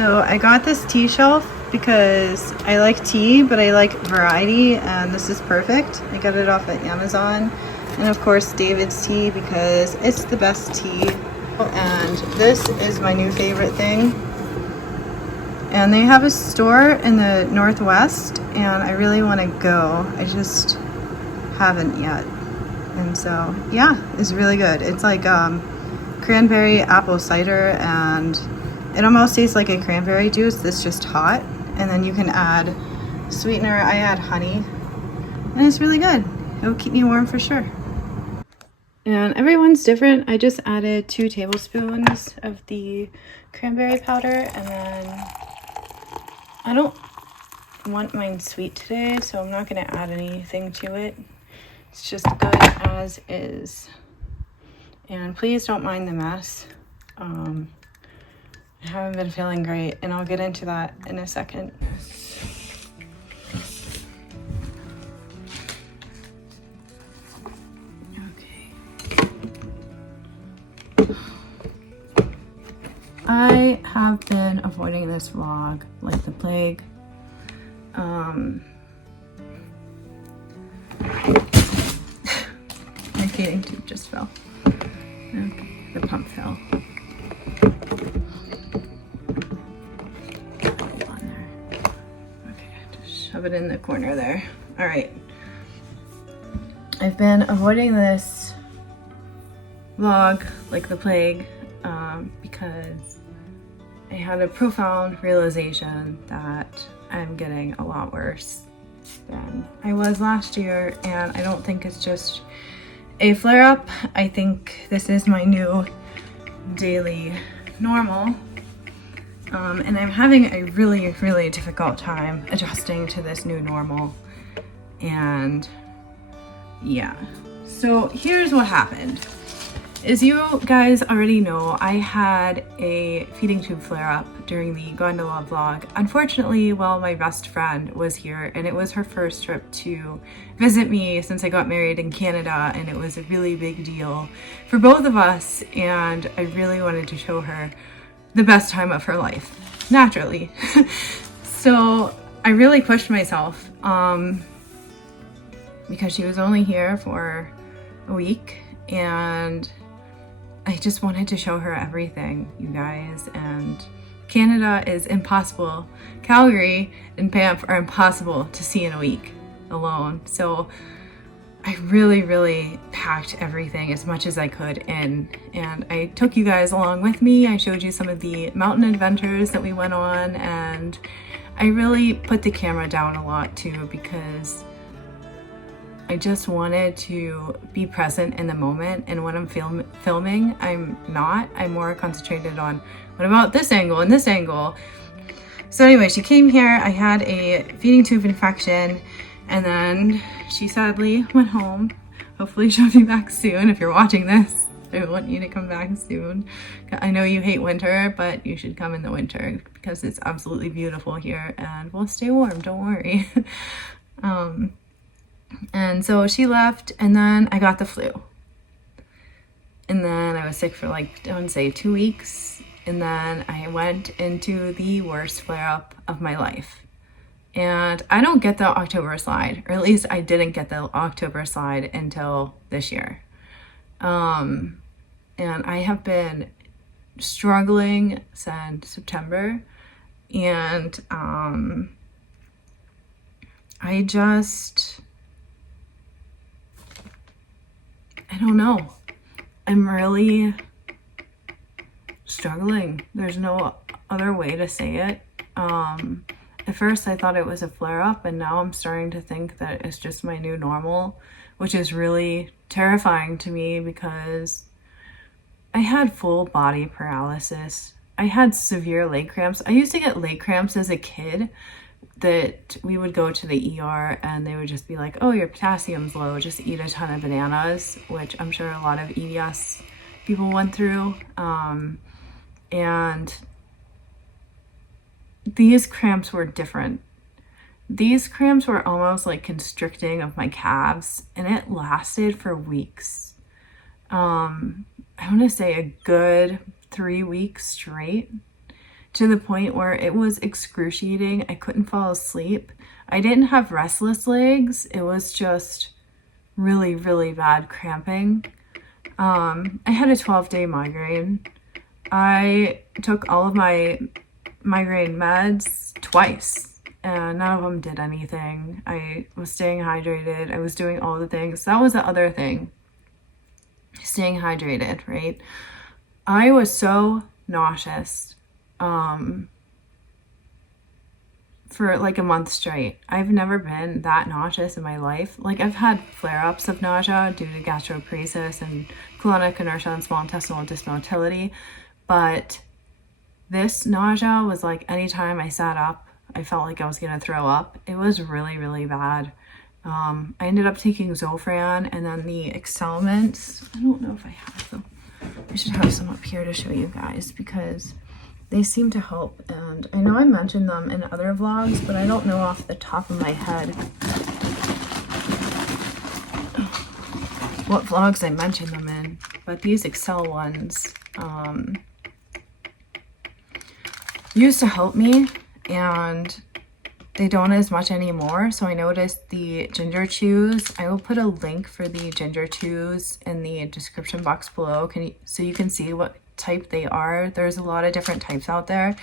So I got this tea shelf because I like tea, but I like variety, and this is perfect. I got it off of Amazon. And of course David's tea because it's the best tea. And this is my new favorite thing. And they have a store in the Northwest, and I really want to go. I just haven't yet. And so, yeah, it's really good. It's like cranberry apple cider, and it almost tastes like a cranberry juice that's just hot. And then you can add sweetener. I add honey, and it's really good. It'll keep me warm for sure. And everyone's different. I just added 2 tablespoons of the cranberry powder, and then I don't want mine sweet today, so I'm not going to add anything to it. It's just good as is. And please don't mind the mess. I haven't been feeling great, and I'll get into that in a second. I have been avoiding this vlog like the plague. My feeding tube just fell. Okay, the pump fell. Hold on there. Okay, just shove it in the corner there. All right. I've been avoiding this vlog like the plague because I had a profound realization that I'm getting a lot worse than I was last year, and I don't think it's just a flare-up. I think this is my new daily normal, and I'm having a really, really difficult time adjusting to this new normal. And yeah, so here's what happened. As you guys already know, I had a feeding tube flare-up during the gondola vlog. Unfortunately, while my best friend was here, and it was her first trip to visit me since I got married in Canada, and it was a really big deal for both of us, and I really wanted to show her the best time of her life, naturally. So I really pushed myself because she was only here for a week, and I just wanted to show her everything, you guys. And Canada is impossible. Calgary and Banff are impossible to see in a week alone. So I really, really packed everything as much as I could in. And I took you guys along with me. I showed you some of the mountain adventures that we went on. And I really put the camera down a lot too, because I just wanted to be present in the moment, and when I'm filming, I'm not. I'm more concentrated on, what about this angle and this angle? So anyway, she came here, I had a feeding tube infection, and then she sadly went home. Hopefully she'll be back soon. If you're watching this, I want you to come back soon. I know you hate winter, but you should come in the winter because it's absolutely beautiful here, and we'll stay warm, don't worry. And so she left, and then I got the flu. And then I was sick for like, I would say 2 weeks. And then I went into the worst flare-up of my life. And I don't get the October slide, or at least I didn't get the October slide until this year. And I have been struggling since September. And I don't know. I'm really struggling. There's no other way to say it. At first I thought it was a flare-up, and now I'm starting to think that it's just my new normal, which is really terrifying to me because I had full body paralysis. I had severe leg cramps. I used to get leg cramps as a kid that we would go to the ER and they would just be like, oh, your potassium's low, just eat a ton of bananas, which I'm sure a lot of EDS people went through. And these cramps were different. These cramps were almost like constricting of my calves, and it lasted for weeks. I want to say a good 3 weeks straight. to the point where it was excruciating. I couldn't fall asleep. I didn't have restless legs. It was just really, really bad cramping. I had a 12-day migraine. I took all of my migraine meds twice, and none of them did anything. I was staying hydrated. I was doing all the things. That was the other thing. Staying hydrated, right? I was so nauseous for like a month straight. I've never been that nauseous in my life. Like, I've had flare-ups of nausea due to gastroparesis and colonic inertia and small intestinal dysmotility, but this nausea was like anytime I sat up, I felt like I was gonna throw up. It was really, really bad. I ended up taking Zofran and then the Excelments. I don't know if I have them. I should have some up here to show you guys because they seem to help. And I know I mentioned them in other vlogs, but I don't know off the top of my head what vlogs I mentioned them in. But these Excel ones used to help me, and they don't as much anymore. So I noticed the ginger chews. I will put a link for the ginger chews in the description box below, so you can see what type they are. There's a lot of different types out there,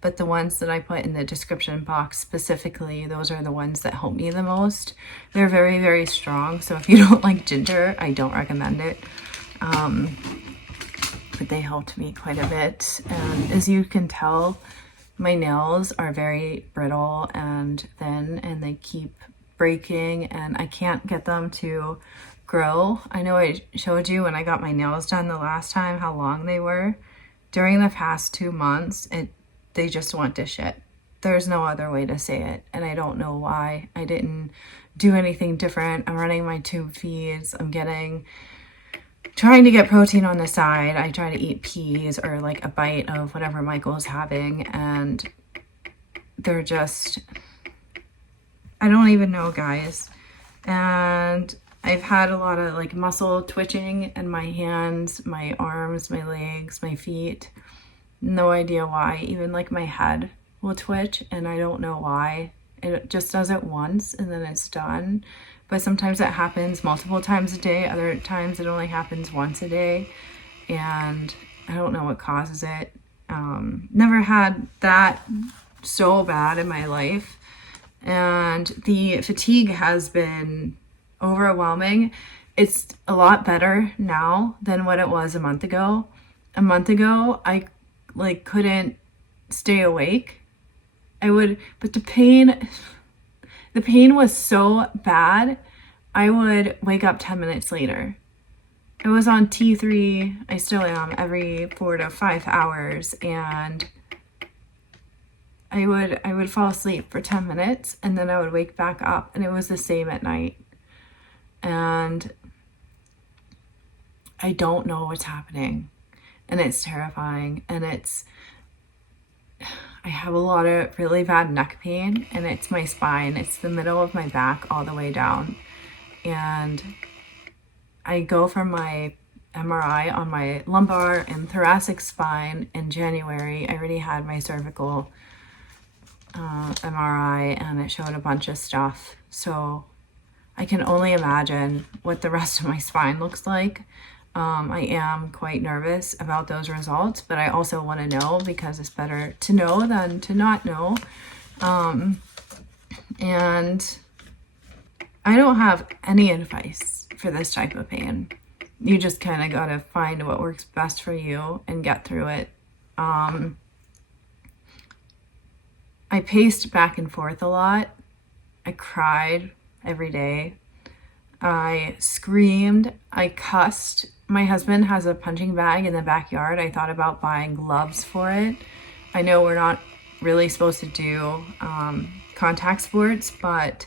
but the ones that I put in the description box specifically, those are the ones that help me the most. They're very, very strong, so if you don't like ginger, I don't recommend it. But they helped me quite a bit. And as you can tell, my nails are very brittle and thin, and they keep breaking, and I can't get them to grow. I know I showed you when I got my nails done the last time how long they were. During the past 2 months, they just went to shit. There's no other way to say it, and I don't know why. I didn't do anything different. I'm running my tube feeds. I'm trying to get protein on the side. I try to eat peas or like a bite of whatever Michael's having, and they're just, I don't even know, guys. And I've had a lot of like muscle twitching in my hands, my arms, my legs, my feet. No idea why. Even like my head will twitch, and I don't know why. It just does it once and then it's done. But sometimes it happens multiple times a day. Other times it only happens once a day, and I don't know what causes it. Never had that so bad in my life. And the fatigue has been overwhelming. It's a lot better now than what it was a month ago. A month ago, I like couldn't stay awake. But the pain was so bad, I would wake up 10 minutes later. I was on T3, I still am, every 4 to 5 hours, and I would fall asleep for 10 minutes, and then I would wake back up, and it was the same at night. And I don't know what's happening, and it's terrifying, and I have a lot of really bad neck pain, and it's my spine. It's the middle of my back all the way down. And I go for my MRI on my lumbar and thoracic spine in January. I already had my cervical MRI, and it showed a bunch of stuff. So I can only imagine what the rest of my spine looks like. I am quite nervous about those results, but I also want to know, because it's better to know than to not know. And I don't have any advice for this type of pain. You just kind of got to find what works best for you and get through it. I paced back and forth a lot. I cried every day. I screamed. I cussed. My husband has a punching bag in the backyard. I thought about buying gloves for it. I know we're not really supposed to do contact sports, but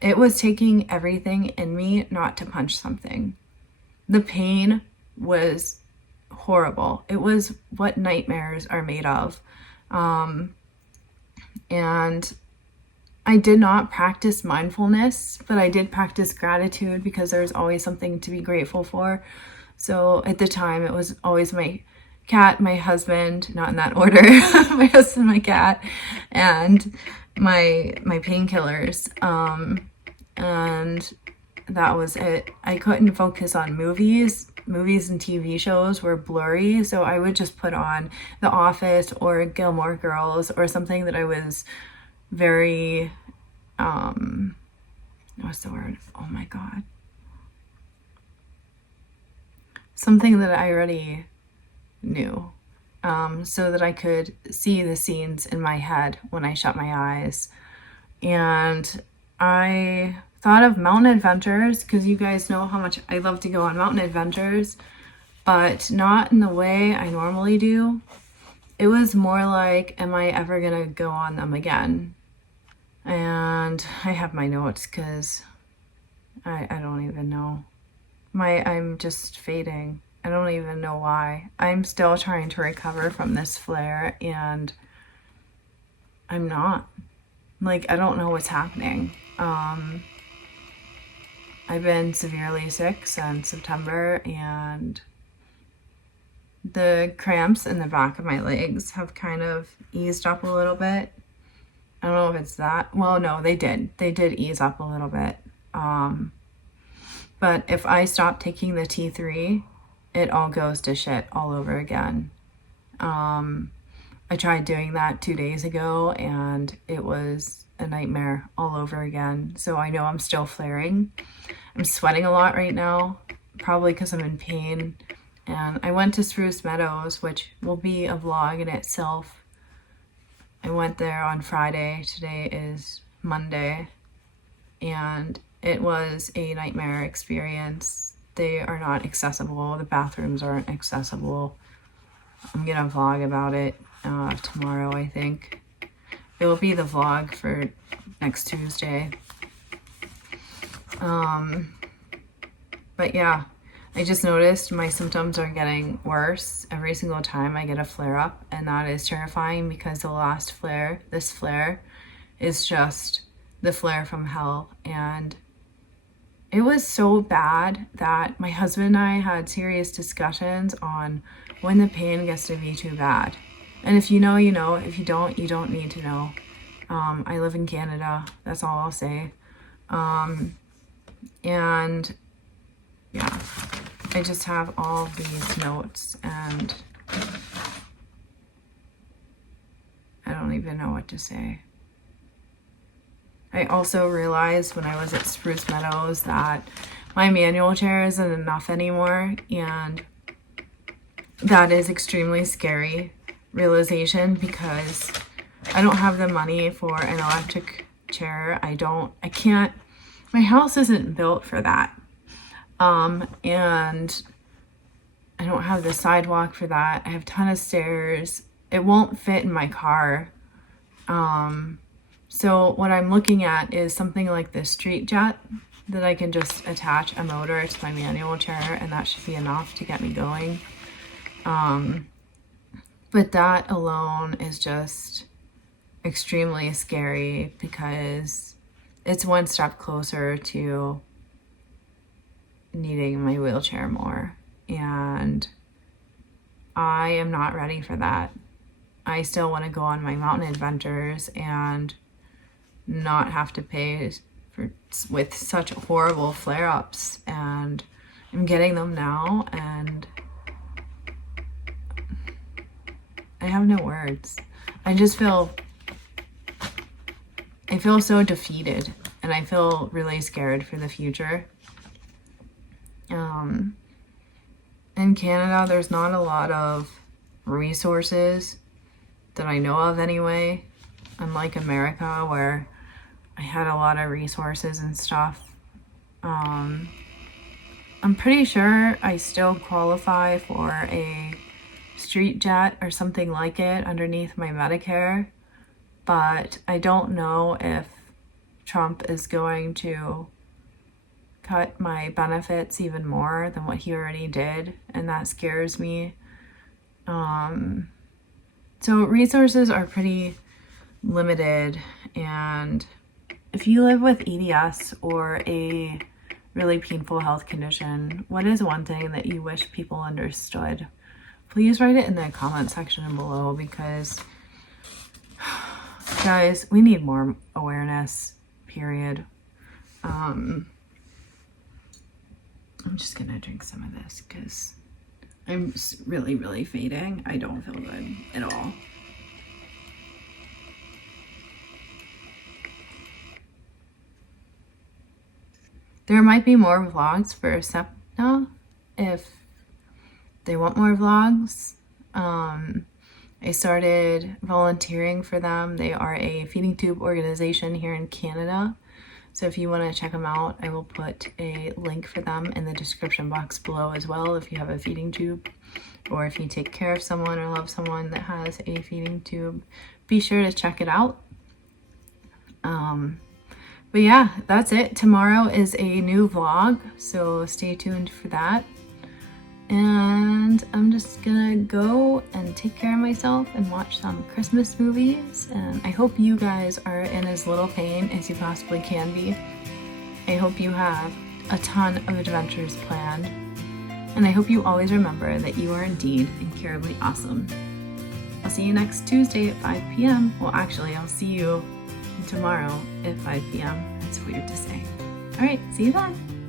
it was taking everything in me not to punch something. The pain was horrible. It was what nightmares are made of. And I did not practice mindfulness, but I did practice gratitude, because there's always something to be grateful for. So at the time, it was always my cat, my husband, not in that order, my husband, my cat, and my painkillers. And that was it. I couldn't focus on movies. Movies and TV shows were blurry, so I would just put on The Office or Gilmore Girls or something that I was very, what's the word? Oh my God. Something that I already knew, so that I could see the scenes in my head when I shut my eyes. And I thought of mountain adventures, because you guys know how much I love to go on mountain adventures, but not in the way I normally do. It was more like, am I ever gonna go on them again? And I have my notes because I don't even know. I'm just fading. I don't even know why. I'm still trying to recover from this flare, and I'm not. Like, I don't know what's happening. I've been severely sick since September, and the cramps in the back of my legs have kind of eased up a little bit. I don't know if it's that. Well, no, they did. They did ease up a little bit. But if I stop taking the T3, it all goes to shit all over again. I tried doing that 2 days ago, and it was a nightmare all over again. So I know I'm still flaring. I'm sweating a lot right now, probably because I'm in pain. And I went to Spruce Meadows, which will be a vlog in itself. I went there on Friday. Today is Monday. And it was a nightmare experience. They are not accessible. The bathrooms aren't accessible. I'm gonna vlog about it tomorrow, I think. It will be the vlog for next Tuesday. But yeah, I just noticed my symptoms are getting worse every single time I get a flare up, and that is terrifying because the last flare, this flare, is just the flare from hell. And it was so bad that my husband and I had serious discussions on when the pain gets to be too bad. And if you know, you know. If you don't need to know. I live in Canada. That's all I'll say. And yeah, I just have all these notes, and I don't even know what to say. I also realized when I was at Spruce Meadows that my manual chair isn't enough anymore, and that is extremely scary realization because I don't have the money for an electric chair. I can't, my house isn't built for that. And I don't have the sidewalk for that. I have a ton of stairs. It won't fit in my car. So what I'm looking at is something like the Street Jet that I can just attach a motor to my manual chair, and that should be enough to get me going. But that alone is just extremely scary because it's one step closer to needing my wheelchair more, and I am not ready for that. I still want to go on my mountain adventures and not have to pay with such horrible flare-ups, and I'm getting them now, and I have no words. I feel so defeated, and I feel really scared for the future. In Canada, there's not a lot of resources that I know of anyway, unlike America where I had a lot of resources and stuff. I'm pretty sure I still qualify for a Street Jet or something like it underneath my Medicare, but I don't know if Trump is going to cut my benefits even more than what he already did, and that scares me. So resources are pretty limited, and if you live with EDS or a really painful health condition, what is one thing that you wish people understood? please write it in the comment section below, because guys, we need more awareness, period. I'm just gonna drink some of this because I'm really, really fading. I don't feel good at all. There might be more vlogs for SEPTA if they want more vlogs. I started volunteering for them. They are a feeding tube organization here in Canada. So if you want to check them out, I will put a link for them in the description box below as well if you have a feeding tube, or if you take care of someone or love someone that has a feeding tube, be sure to check it out. But yeah, that's it. Tomorrow is a new vlog, so stay tuned for that. And I'm just gonna go and take care of myself and watch some Christmas movies. And I hope you guys are in as little pain as you possibly can be. I hope you have a ton of adventures planned. And I hope you always remember that you are indeed incurably awesome. I'll see you next Tuesday at 5 p.m. Well, actually, I'll see you tomorrow at 5 p.m. It's weird to say. All right, see you then.